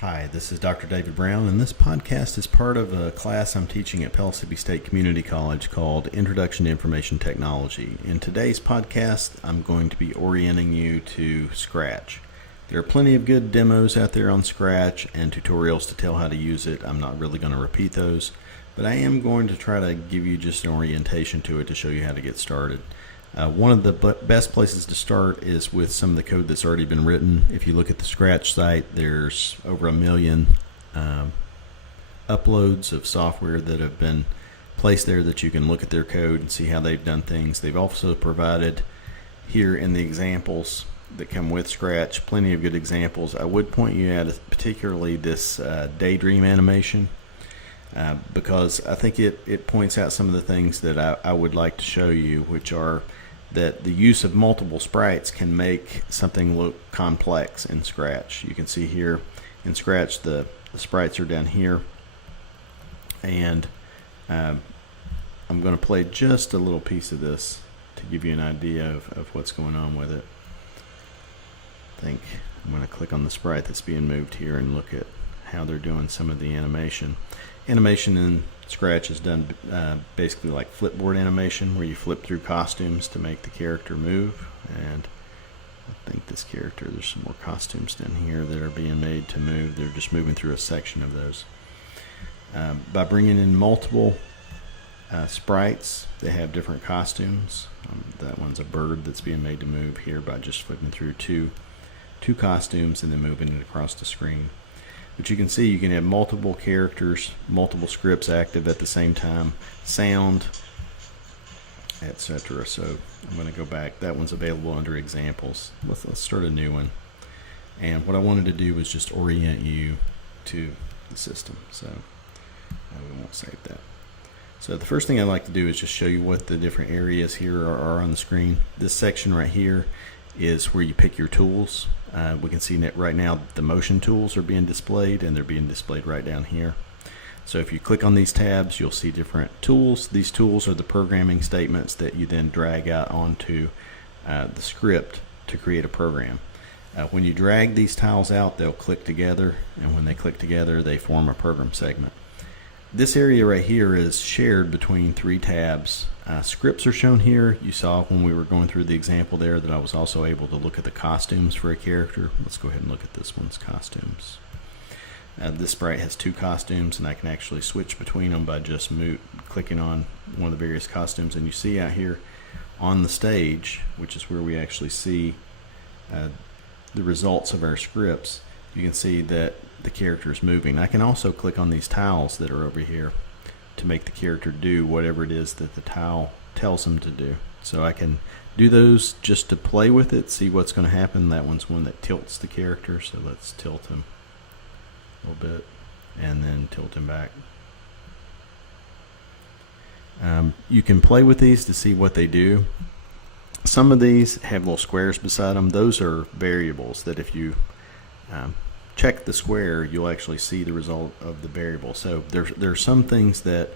Hi, this is Dr. David Brown, and this podcast is part of a class I'm teaching at Pellissippi State Community College called Introduction to Information Technology. In today's podcast, I'm going to be orienting you to Scratch. There are plenty of good demos out there on Scratch and tutorials to tell how to use it. I'm not really going to repeat those, but I am going to try to give you just an orientation to it to show you how to get started. One of the best places to start is with some of the code that's already been written. If you look at the Scratch site, there's over 1 million uploads of software that have been placed there that you can look at their code and see how they've done things. They've also provided here in the examples that come with Scratch plenty of good examples. I would point you at particularly this daydream animation because I think it points out some of the things that I would like to show you, which are that the use of multiple sprites can make something look complex in Scratch. You can see here in Scratch the sprites are down here, and I'm going to play just a little piece of this to give you an idea of what's going on with it. I think I'm going to click on the sprite that's being moved here and look at how they're doing some of the animation. Animation in Scratch is done basically like flipboard animation, where you flip through costumes to make the character move. And I think this character, there's some more costumes down here that are being made to move. They're just moving through a section of those. By bringing in multiple sprites, they have different costumes. That one's a bird that's being made to move here by just flipping through two costumes and then moving it across the screen. But you can see you can have multiple characters, multiple scripts active at the same time, sound, etc. So I'm going to go back. That one's available under examples. Let's start a new one. And what I wanted to do was just orient you to the system. So we won't save that. So the first thing I like to do is just show you what the different areas here are on the screen. This section right here is where you pick your tools. We can see that right now the motion tools are being displayed, and they're being displayed right down here. So if you click on these tabs, you'll see different tools. These tools are the programming statements that you then drag out onto the script to create a program. When you drag these tiles out, they'll click together, and when they click together, they form a program segment. This area right here is shared between 3 tabs. Scripts are shown here. You saw when we were going through the example there that I was also able to look at the costumes for a character. Let's go ahead and look at this one's costumes. This sprite has 2 costumes, and I can actually switch between them by just clicking on one of the various costumes. And you see out here on the stage, which is where we actually see the results of our scripts, you can see that the character is moving. I can also click on these tiles that are over here to make the character do whatever it is that the tile tells them to do. So I can do those just to play with it, see what's going to happen. That one's one that tilts the character, so let's tilt him a little bit and then tilt him back. You can play with these to see what they do. Some of these have little squares beside them. Those are variables that if you check the square, you'll actually see the result of the variable. So there are some things that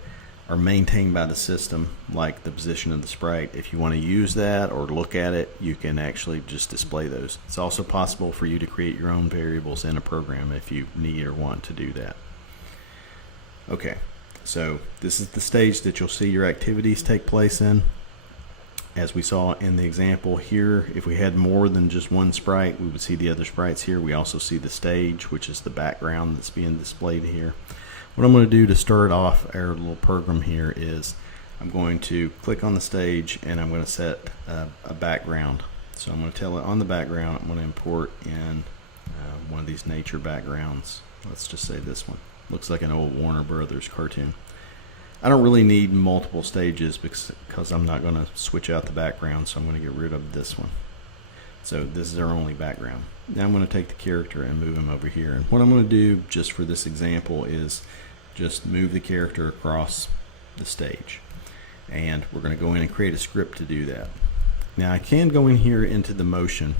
are maintained by the system, like the position of the sprite. If you want to use that or look at it, you can actually just display those. It's also possible for you to create your own variables in a program if you need or want to do that. Okay, so this is the stage that you'll see your activities take place in. As we saw in the example here, if we had more than just one sprite, we would see the other sprites here. We also see the stage, which is the background that's being displayed here. What I'm going to do to start off our little program here is I'm going to click on the stage, and I'm going to set a background. So I'm going to tell it on the background, I'm going to import in one of these nature backgrounds. Let's just say this one. Looks like an old Warner Brothers cartoon. I don't really need multiple stages because I'm not going to switch out the background, so I'm going to get rid of this one. So this is our only background. Now I'm going to take the character and move him over here. And what I'm going to do just for this example is just move the character across the stage. And we're going to go in and create a script to do that. Now I can go in here into the motion.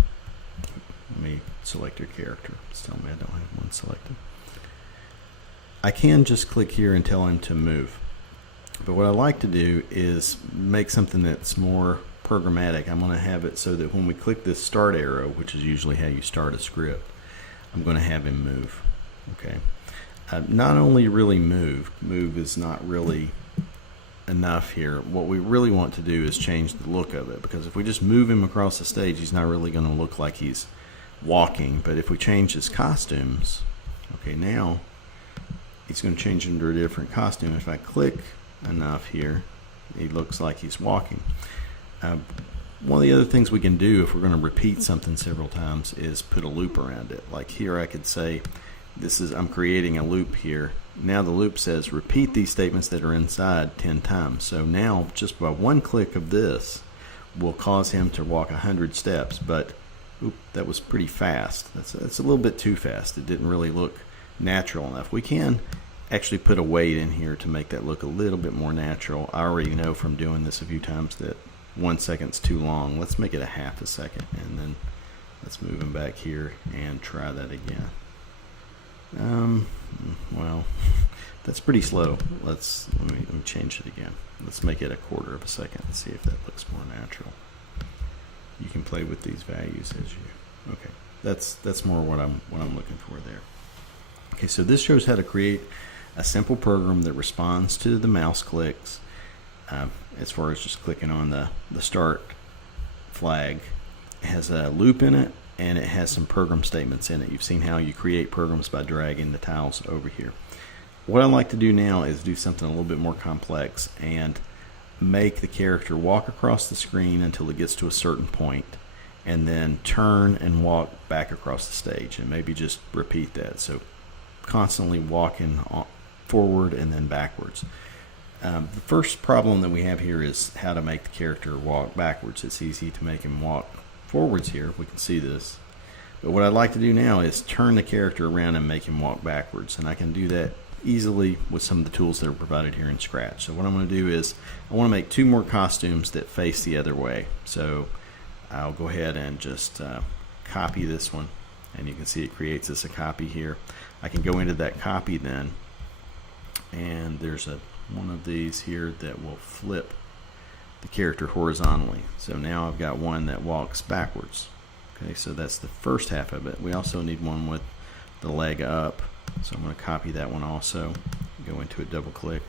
Let me select your character. It's telling me I don't have one selected. I can just click here and tell him to move. But what I like to do is make something that's more programmatic. I'm going to have it so that when we click this start arrow, which is usually how you start a script, I'm going to have him move. Okay. Not only really move is not really enough here. What we really want to do is change the look of it, because if we just move him across the stage, he's not really going to look like he's walking. But if we change his costumes, okay, now he's going to change into a different costume. If I click enough here, he looks like he's walking. One of the other things we can do if we're going to repeat something several times is put a loop around it. Like here I could say, I'm creating a loop here. Now the loop says repeat these statements that are inside 10 times. So now just by one click of this will cause him to walk 100 steps. But that was pretty fast. That's a little bit too fast. It didn't really look natural enough. We can actually put a weight in here to make that look a little bit more natural. I already know from doing this a few times that 1 second's too long. Let's make it a half a second, and then let's move him back here and try that again. Well, that's pretty slow. Let me change it again. Let's make it a quarter of a second and see if that looks more natural. You can play with these values as you. Okay, that's more what I'm looking for there. Okay, so this shows how to create a simple program that responds to the mouse clicks. As far as just clicking on the start flag, it has a loop in it, and it has some program statements in it. You've seen how you create programs by dragging the tiles over here. What I'd like to do now is do something a little bit more complex and make the character walk across the screen until it gets to a certain point, and then turn and walk back across the stage, and maybe just repeat that. So constantly walking forward and then backwards. The first problem that we have here is how to make the character walk backwards. It's easy to make him walk forwards here. We can see this. But what I'd like to do now is turn the character around and make him walk backwards. And I can do that easily with some of the tools that are provided here in Scratch. So what I'm going to do is I want to make 2 more costumes that face the other way. So I'll go ahead and just copy this one. And you can see it creates us a copy here. I can go into that copy then. And there's one of these here that will flip the character horizontally. So now I've got one that walks backwards. Okay, so that's the first half of it. We also need one with the leg up. So I'm going to copy that one also, go into it, double click,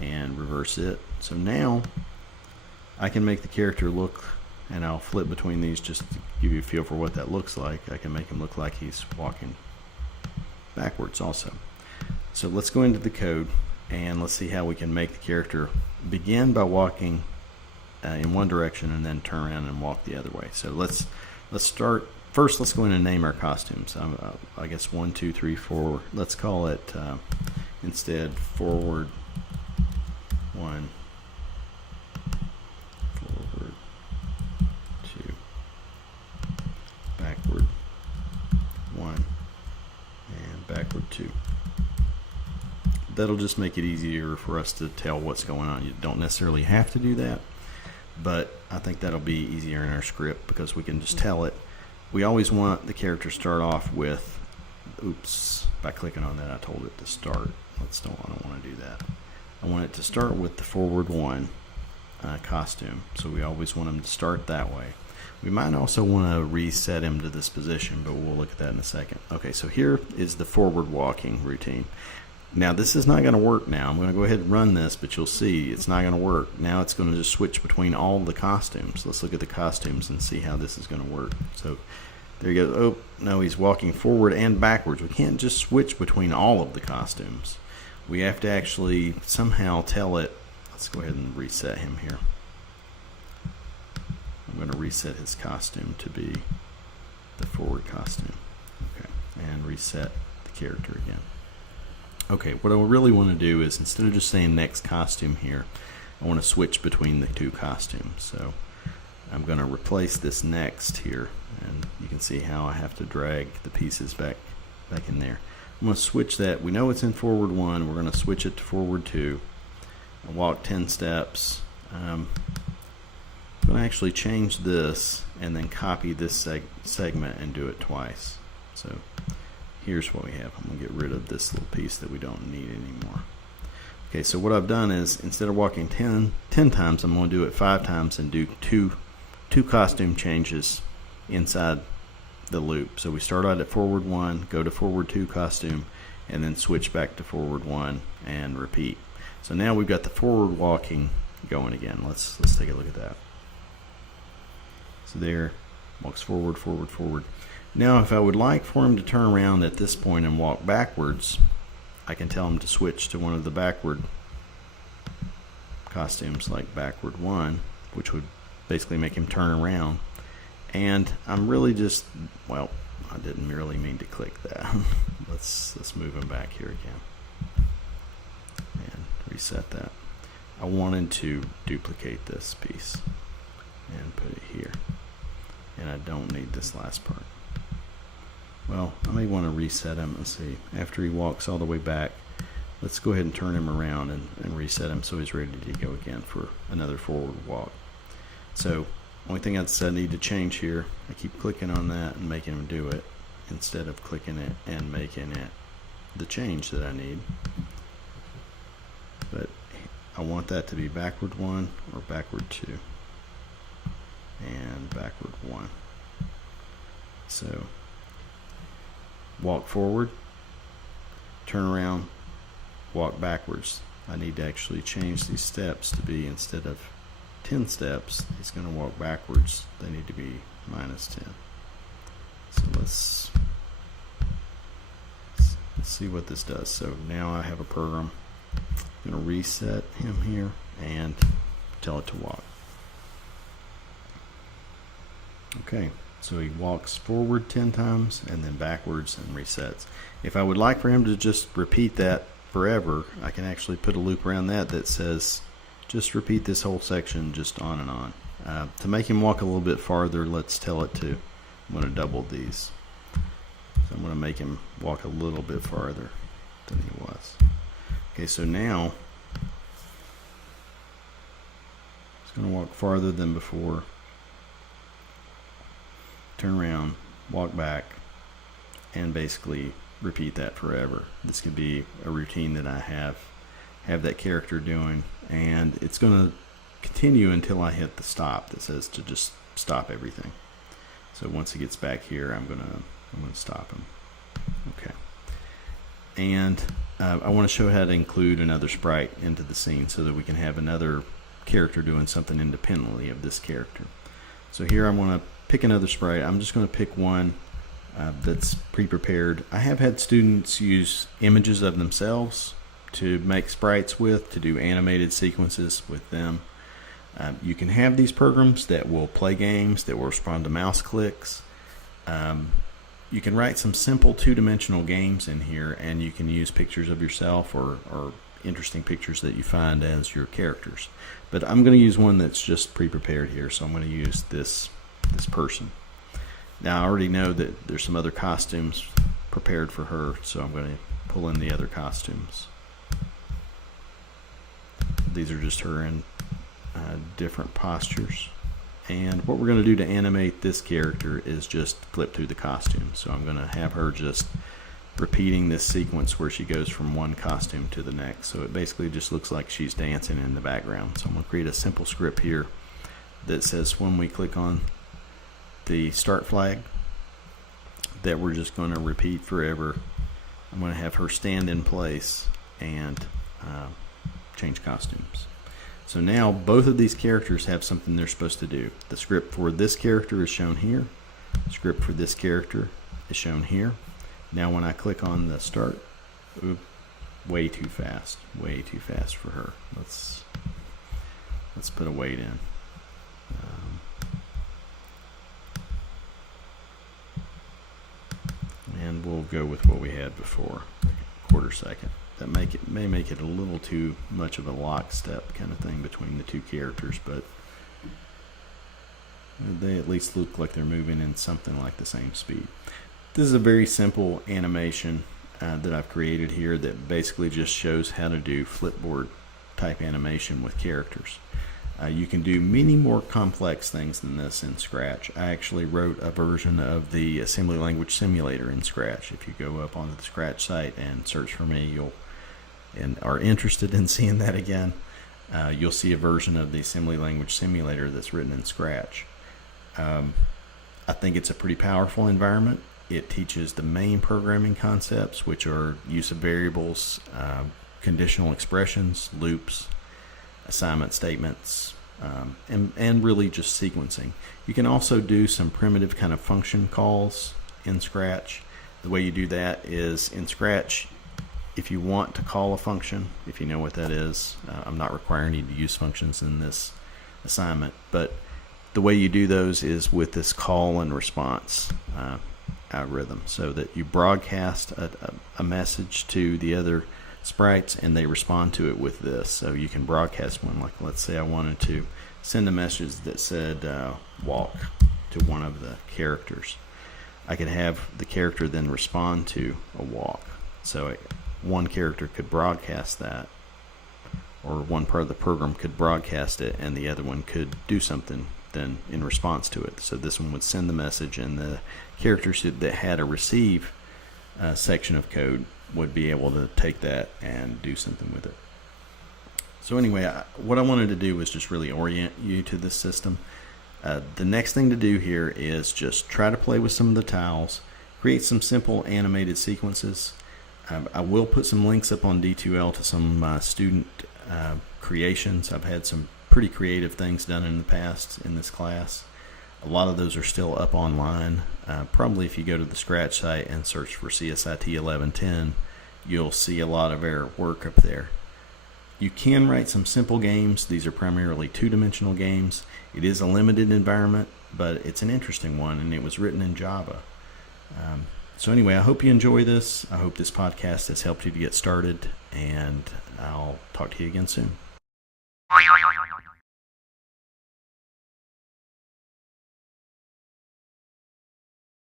and reverse it. So now I can make the character look, and I'll flip between these just to give you a feel for what that looks like. I can make him look like he's walking backwards also. So let's go into the code and let's see how we can make the character begin by walking in one direction and then turn around and walk the other way. So let's start. First, let's go in and name our costumes. I guess 1, 2, 3, 4. Let's call it instead forward 1, forward 2, backward 1, and backward 2. That'll just make it easier for us to tell what's going on. You don't necessarily have to do that, but I think that'll be easier in our script because we can just tell it. We always want the character to start off with, by clicking on that I told it to start. I don't want to do that. I want it to start with the forward 1 costume, so we always want him to start that way. We might also want to reset him to this position, but we'll look at that in a second. Okay, so here is the forward walking routine. Now this is not going to work now. I'm going to go ahead and run this, but you'll see it's not going to work. Now it's going to just switch between all the costumes. Let's look at the costumes and see how this is going to work. So there you go. Oh, no, he's walking forward and backwards. We can't just switch between all of the costumes. We have to actually somehow tell it. Let's go ahead and reset him here. I'm going to reset his costume to be the forward costume. Okay, and reset the character again. Okay, what I really want to do is, instead of just saying next costume here, I want to switch between the 2 costumes. So I'm going to replace this next here, and you can see how I have to drag the pieces back in there. I'm going to switch that. We know it's in forward 1. We're going to switch it to forward 2. I'll walk 10 steps. I'm going to actually change this and then copy this segment and do it twice. So here's what we have. I'm going to get rid of this little piece that we don't need anymore. Okay, so what I've done is, instead of walking 10 times, I'm going to do it 5 times and do two costume changes inside the loop. So we start out at forward 1, go to forward 2 costume, and then switch back to forward 1 and repeat. So now we've got the forward walking going again. Let's take a look at that. So there, walks forward, forward, forward. Now if I would like for him to turn around at this point and walk backwards, I can tell him to switch to one of the backward costumes, like backward 1, which would basically make him turn around. And I'm really just, well, I didn't really mean to click that. Let's move him back here again and reset that. I wanted to duplicate this piece and put it here, and I don't need this last part. Well, I may want to reset him. Let's see, after he walks all the way back, let's go ahead and turn him around and reset him so he's ready to go again for another forward walk. So only thing I need to change here, I keep clicking on that and making him do it instead of clicking it and making it the change that I need. But I want that to be backward 1 or backward 2 and backward 1. So walk forward, turn around, walk backwards. I need to actually change these steps to be, instead of 10 steps, he's going to walk backwards. They need to be -10. So let's see what this does. So now I have a program. I'm going to reset him here and tell it to walk. Okay, so he walks forward 10 times and then backwards and resets. If I would like for him to just repeat that forever, I can actually put a loop around that says just repeat this whole section just on and on. To make him walk a little bit farther, let's tell it to, I'm going to double these. So I'm going to make him walk a little bit farther than he was. Okay, so now he's going to walk farther than before. Turn around, walk back, and basically repeat that forever. This could be a routine that I have that character doing, and it's going to continue until I hit the stop that says to just stop everything. So once he gets back here, I'm going to stop him. Okay. And I want to show how to include another sprite into the scene so that we can have another character doing something independently of this character. So here I want to pick another sprite. I'm just going to pick one that's pre-prepared. I have had students use images of themselves to make sprites with, to do animated sequences with them. You can have these programs that will play games, that will respond to mouse clicks. You can write some simple two-dimensional games in here, and you can use pictures of yourself or interesting pictures that you find as your characters. But I'm going to use one that's just pre-prepared here, so I'm going to use this person. Now I already know that there's some other costumes prepared for her, so I'm going to pull in the other costumes. These are just her in different postures. And what we're going to do to animate this character is just flip through the costume. So I'm going to have her just repeating this sequence where she goes from one costume to the next. So it basically just looks like she's dancing in the background. So I'm going to create a simple script here that says when we click on the start flag that we're just going to repeat forever. I'm going to have her stand in place and change costumes. So now both of these characters have something they're supposed to do. The script for this character is shown here. The script for this character is shown here. Now when I click on the start, way too fast for her. Let's put a wait in. And we'll go with what we had before, quarter second. That may make it a little too much of a lockstep kind of thing between the two characters, but they at least look like they're moving in something like the same speed. This is a very simple animation that I've created here that basically just shows how to do flipboard type animation with characters. You can do many more complex things than this in Scratch. I actually wrote a version of the assembly language simulator in Scratch. If you go up onto the Scratch site and search for me, and are interested in seeing that again, you'll see a version of the assembly language simulator that's written in Scratch. I think it's a pretty powerful environment. It teaches the main programming concepts, which are use of variables, conditional expressions, loops, assignment statements, and really just sequencing. You can also do some primitive kind of function calls in Scratch. The way you do that is in Scratch, if you want to call a function, if you know what that is, I'm not requiring you to use functions in this assignment, but the way you do those is with this call and response algorithm, so that you broadcast a message to the other sprites and they respond to it with this. So you can broadcast one, like let's say I wanted to send a message that said walk to one of the characters. I could have the character then respond to a walk. So one character could broadcast that, or one part of the program could broadcast it and the other one could do something then in response to it. So this one would send the message, and the characters that had a receive section of code would be able to take that and do something with it. So anyway, what I wanted to do was just really orient you to this system. The next thing to do here is just try to play with some of the tiles, create some simple animated sequences. I will put some links up on D2L to some student creations. I've had some pretty creative things done in the past in this class. A lot of those are still up online. Probably if you go to the Scratch site and search for CSIT1110, you'll see a lot of our work up there. You can write some simple games. These are primarily two-dimensional games. It is a limited environment, but it's an interesting one, and it was written in Java. So anyway, I hope you enjoy this. I hope this podcast has helped you to get started, and I'll talk to you again soon.